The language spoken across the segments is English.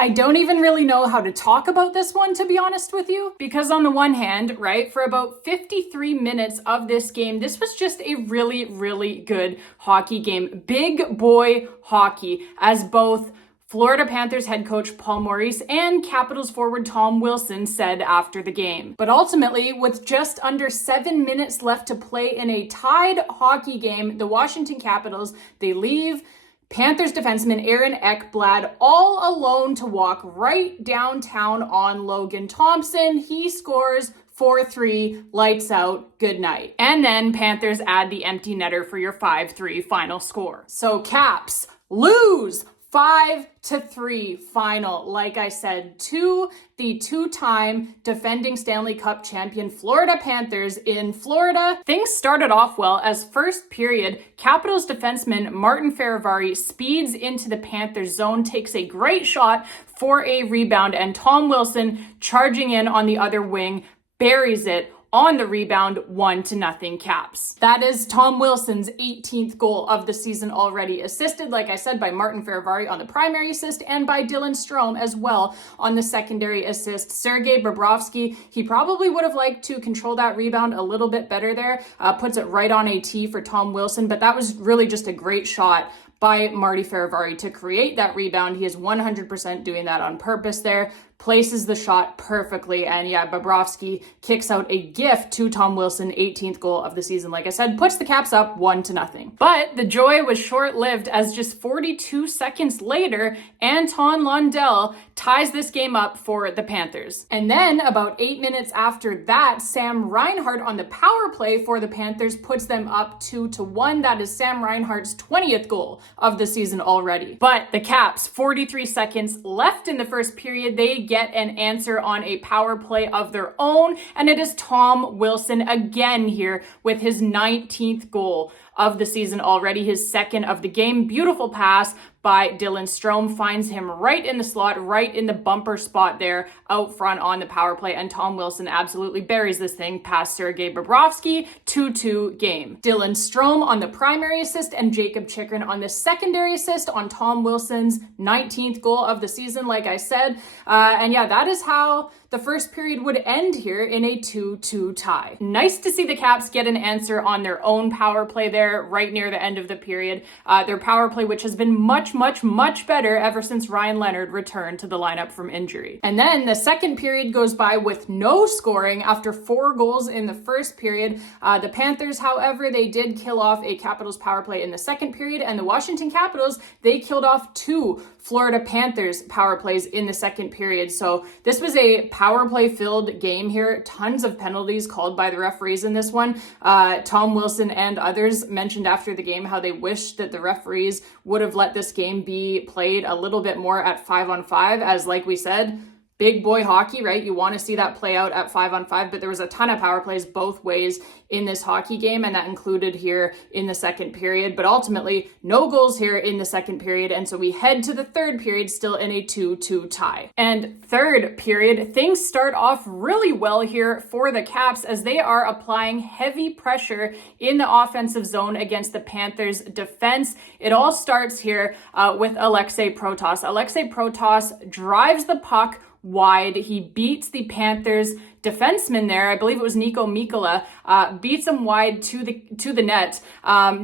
I don't even really know how to talk about this one, to be honest with you, because on the one hand, right, for about 53 minutes of this game, this was just a really, really good hockey game. Big boy hockey, as both Florida Panthers head coach Paul Maurice and Capitals forward Tom Wilson said after the game. But ultimately, with just under 7 minutes left to play in a tied hockey game, the Washington Capitals, they leave Panthers defenseman Aaron Ekblad all alone to walk right downtown on Logan Thompson. He scores 4-3, lights out, good night. And then Panthers add the empty netter for your 5-3 final score. So Caps lose 5-3 final, like I said, to the two-time defending Stanley Cup champion Florida Panthers in Florida. Things started off well as first period, Capitals defenseman Martin Fehervary speeds into the Panthers zone, takes a great shot for a rebound, and Tom Wilson charging in on the other wing, buries it on the rebound, 1-0 Caps. That is Tom Wilson's 18th goal of the season already, assisted, like I said, by Martin Fehervary on the primary assist and by Dylan Strome as well on the secondary assist. Sergei Bobrovsky, he probably would have liked to control that rebound a little bit better there, puts it right on a tee for Tom Wilson, but that was really just a great shot by Marty Fehervary to create that rebound. He is 100% doing that on purpose there, places the shot perfectly, and yeah, Bobrovsky kicks out a gift to Tom Wilson, 18th goal of the season, like I said, puts the Caps up 1-0. But the joy was short-lived as just 42 seconds later, Anton Lundell ties this game up for the Panthers. And then about 8 minutes after that, Sam Reinhart on the power play for the Panthers puts them up 2-1. That is Sam Reinhart's 20th goal of the season already. But the Caps, 43 seconds left in the first period, they get an answer on a power play of their own, and it is Tom Wilson again here with his 19th goal of the season already, his second of the game. Beautiful pass by Dylan Strome, finds him right in the slot, right in the bumper spot there out front on the power play, and Tom Wilson absolutely buries this thing past Sergei Bobrovsky. 2-2 game. Dylan Strome on the primary assist and Jacob Chychrun on the secondary assist on Tom Wilson's 19th goal of the season, like I said. And yeah, that is how the first period would end here in a 2-2 tie. Nice to see the Caps get an answer on their own power play there right near the end of the period. Their power play, which has been much better ever since Ryan Leonard returned to the lineup from injury. And then the second period goes by with no scoring after 4 goals in the first period. The Panthers, however, they did kill off a Capitals power play in the second period, and the Washington Capitals, they killed off 2 Florida Panthers power plays in the second period. So this was a power play filled game here. Tons of penalties called by the referees in this one. Tom Wilson and others mentioned after the game how they wished that the referees would have let this game be played a little bit more at 5-on-5, as like we said, big boy hockey, right? You want to see that play out at 5-on-5, but there was a ton of power plays both ways in this hockey game, and that included here in the second period. But ultimately, no goals here in the second period, and so we head to the third period still in a 2-2 tie. And third period, things start off really well here for the Caps as they are applying heavy pressure in the offensive zone against the Panthers defense. It all starts here with Alexei Protas. Alexei Protas drives the puck wide. He beats the Panthers defenseman there. I believe it was Nico Mikkola, beats him wide to the net.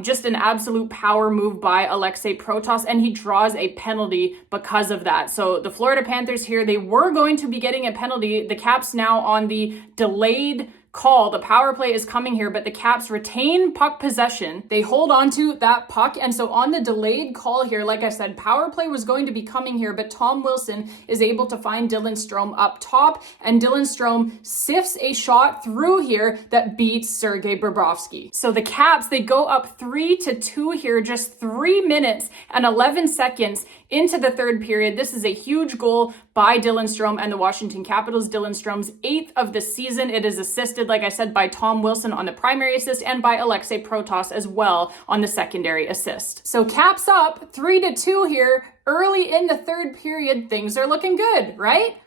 Just an absolute power move by Alexei Protas, and he draws a penalty because of that. So the Florida Panthers here, they were going to be getting a penalty. The Caps now on the delayed call. The power play is coming here, but the Caps retain puck possession. They hold on to that puck, and so on the delayed call here, like I said, power play was going to be coming here, but Tom Wilson is able to find Dylan Strome up top, and Dylan Strome sifts a shot through here that beats Sergei Bobrovsky. So the Caps, they go up 3-2 here, just 3 minutes and 11 seconds into the third period. This is a huge goal by Dylan Strome and the Washington Capitals. Dylan Strome's 8th of the season. It is assisted, like I said, by Tom Wilson on the primary assist and by Alexei Protas as well on the secondary assist. So Caps up 3-2 here early in the third period. Things are looking good, right?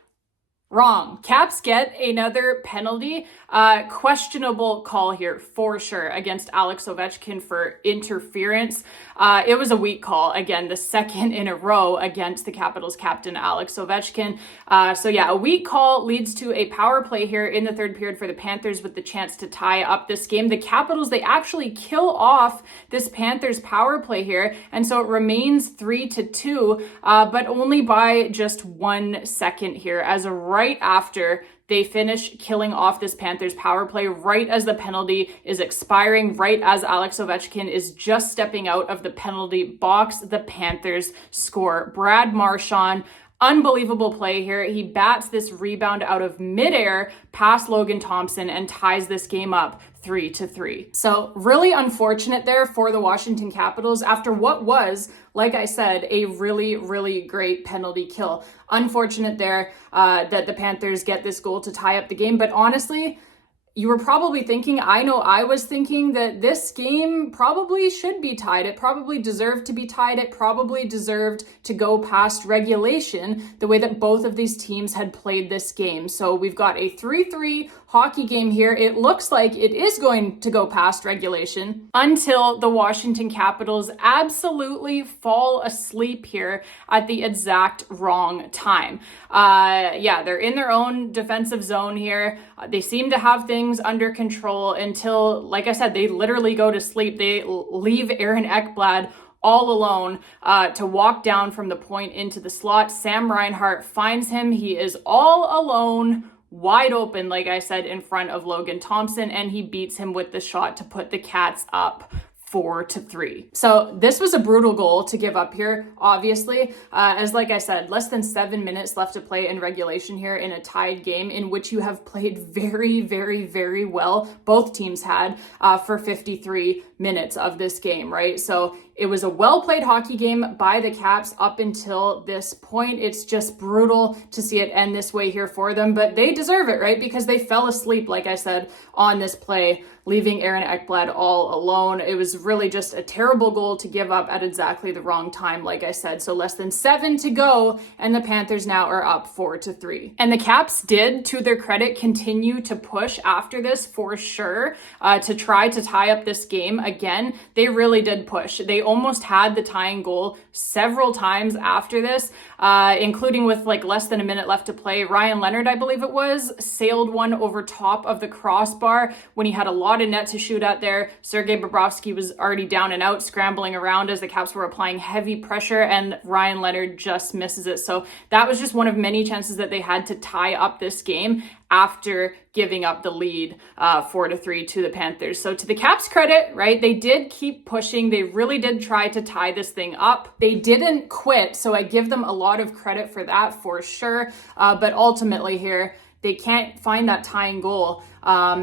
Wrong. Caps get another penalty. Questionable call here for sure against Alex Ovechkin for interference. It was a weak call. Again, the second in a row against the Capitals captain Alex Ovechkin. So yeah, a weak call leads to a power play here in the third period for the Panthers with the chance to tie up this game. The Capitals, they actually kill off this Panthers power play here. And so it remains 3-2, but only by just 1 second here, as right after they finish killing off this Panthers power play, right as the penalty is expiring, right as Alex Ovechkin is just stepping out of the penalty box, the Panthers score. Brad Marchand, unbelievable play here. He bats this rebound out of midair past Logan Thompson and ties this game up 3-3. So really unfortunate there for the Washington Capitals after what was, like I said, a really, really great penalty kill. Unfortunate there that the Panthers get this goal to tie up the game. But honestly, you were probably thinking, I know I was thinking, that this game probably should be tied. It probably deserved to be tied. It probably deserved to go past regulation the way that both of these teams had played this game. So we've got a 3-3 hockey game here. It looks like it is going to go past regulation until the Washington Capitals absolutely fall asleep here at the exact wrong time. Yeah, they're in their own defensive zone here. They seem to have things under control until, like I said, they literally go to sleep. They leave Aaron Ekblad all alone to walk down from the point into the slot. Sam Reinhart finds him. He is all alone, wide open, like I said, in front of Logan Thompson, and he beats him with the shot to put the Cats up 4-3. So this was a brutal goal to give up here, obviously. As like I said, less than 7 minutes left to play in regulation here in a tied game in which you have played very, very, very well. Both teams had for 53 minutes of this game, right? So it was a well-played hockey game by the Caps up until this point. It's just brutal to see it end this way here for them, but they deserve it, right? Because they fell asleep, like I said, on this play, leaving Aaron Ekblad all alone. It was really just a terrible goal to give up at exactly the wrong time, like I said. So less than 7 to go, and the Panthers now are up 4-3. And the Caps did, to their credit, continue to push after this for sure to try to tie up this game. Again, they really did push. They almost had the tying goal several times after this, including with like less than a minute left to play. Ryan Leonard, I believe it was, sailed one over top of the crossbar when he had a lot of net to shoot at there. Sergei Bobrovsky was already down and out, scrambling around as the Caps were applying heavy pressure, and Ryan Leonard just misses it. So that was just one of many chances that they had to tie up this game after giving up the lead 4-3 to the Panthers. So to the Caps' credit, right, they did keep pushing. They really did try to tie this thing up. They didn't quit, so I give them a lot of credit for that for sure. But ultimately here, they can't find that tying goal,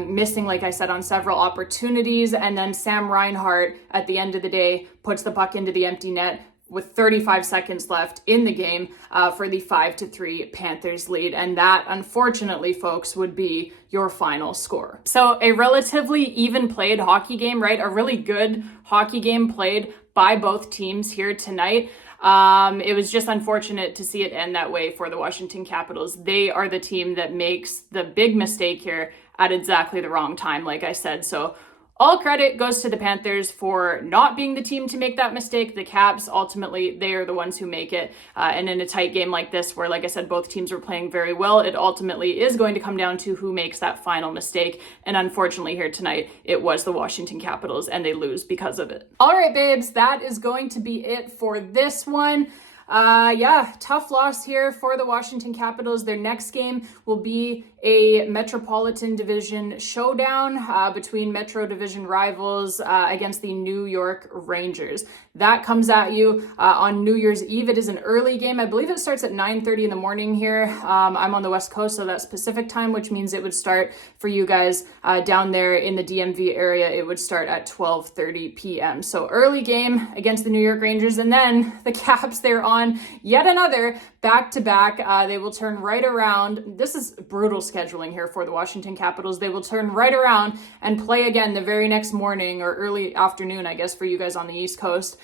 missing, like I said, on several opportunities. And then Sam Reinhart, at the end of the day, puts the puck into the empty net with 35 seconds left in the game for the 5-3 Panthers lead. And that, unfortunately, folks, would be your final score. So a relatively even played hockey game, right? A really good hockey game played by both teams here tonight. It was just unfortunate to see it end that way for the Washington Capitals. They are the team that makes the big mistake here at exactly the wrong time, like I said. So all credit goes to the Panthers for not being the team to make that mistake. The Caps, ultimately, they are the ones who make it. And in a tight game like this, where, like I said, both teams were playing very well, it ultimately is going to come down to who makes that final mistake. And unfortunately here tonight, it was the Washington Capitals, and they lose because of it. All right, babes, that is going to be it for this one. Yeah, tough loss here for the Washington Capitals. Their next game will be a Metropolitan Division showdown between Metro Division rivals against the New York Rangers. That comes at you on New Year's Eve. It is an early game. I believe it starts at 9:30 in the morning here. I'm on the West Coast, so that's Pacific time, which means it would start for you guys down there in the DMV area. It would start at 12:30 p.m. So early game against the New York Rangers, and then the Caps, they're on yet another back-to-back. They will turn right around. This is brutal scheduling here for the Washington Capitals. They will turn right around and play again the very next morning, or early afternoon, I guess, for you guys on the East Coast,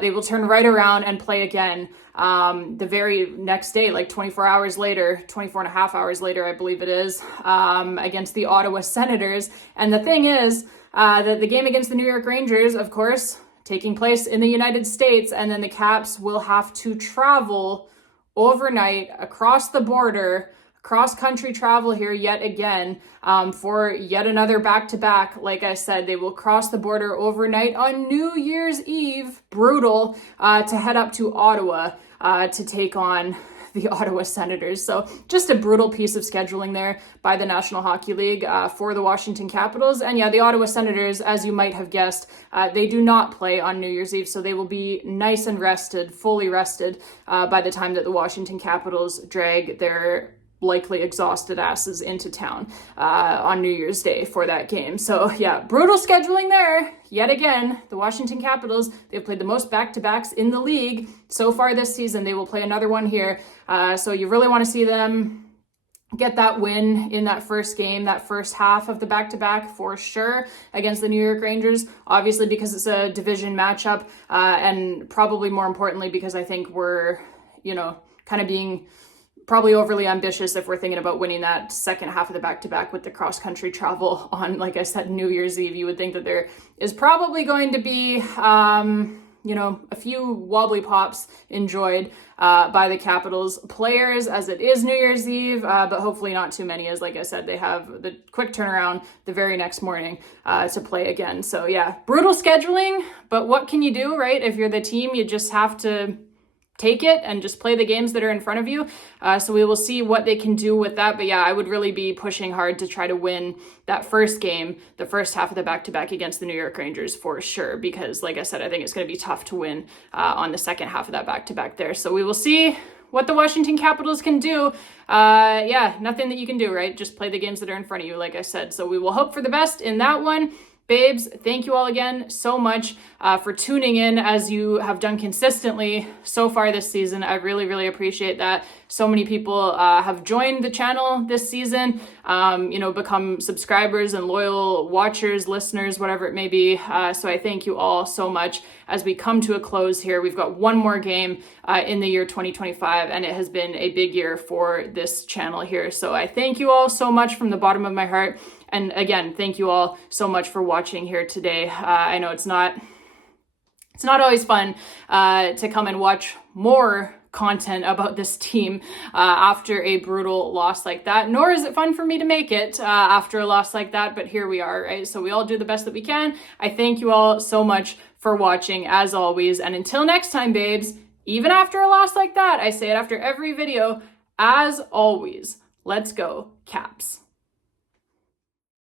they will turn right around and play again the very next day, like 24 hours later, 24 and a half hours later, I believe it is, against the Ottawa Senators. And the thing is that the game against the New York Rangers, of course, taking place in the United States, and then the Caps will have to travel overnight across the border, cross-country travel here yet again, for yet another back-to-back. Like I said, they will cross the border overnight on New Year's Eve, brutal, to head up to Ottawa to take on the Ottawa Senators. So just a brutal piece of scheduling there by the National Hockey League for the Washington Capitals. And yeah, the Ottawa Senators, as you might have guessed, they do not play on New Year's Eve, so they will be nice and rested, fully rested, by the time that the Washington Capitals drag their likely exhausted asses into town on New Year's Day for that game. So yeah, brutal scheduling there. Yet again, the Washington Capitals, they've played the most back-to-backs in the league so far this season. They will play another one here. So you really want to see them get that win in that first game, that first half of the back-to-back for sure against the New York Rangers, obviously because it's a division matchup, and probably more importantly because I think we're, kind of being probably overly ambitious if we're thinking about winning that second half of the back-to-back with the cross-country travel on, like I said, New Year's Eve. You would think that there is probably going to be, a few wobbly pops enjoyed by the Capitals players as it is New Year's Eve, but hopefully not too many, as like I said, they have the quick turnaround the very next morning to play again. So yeah, brutal scheduling, but what can you do, right? If you're the team, you just have to take it and just play the games that are in front of you. So we will see what they can do with that. But yeah, I would really be pushing hard to try to win that first game, the first half of the back-to-back against the New York Rangers for sure. Because like I said, I think it's going to be tough to win on the second half of that back-to-back there. So we will see what the Washington Capitals can do. Yeah, nothing that you can do, right? Just play the games that are in front of you, like I said. So we will hope for the best in that one. Babes, thank you all again so much for tuning in as you have done consistently so far this season. I really, really appreciate that. So many people have joined the channel this season, become subscribers and loyal watchers, listeners, whatever it may be. So I thank you all so much as we come to a close here. We've got one more game in the year 2025, and it has been a big year for this channel here. So I thank you all so much from the bottom of my heart. And again, thank you all so much for watching here today. I know it's not always fun to come and watch more content about this team after a brutal loss like that, nor is it fun for me to make it after a loss like that, but here we are, right? So we all do the best that we can. I thank you all so much for watching, as always, and until next time, babes, even after a loss like that, I say it after every video, as always, let's go, Caps.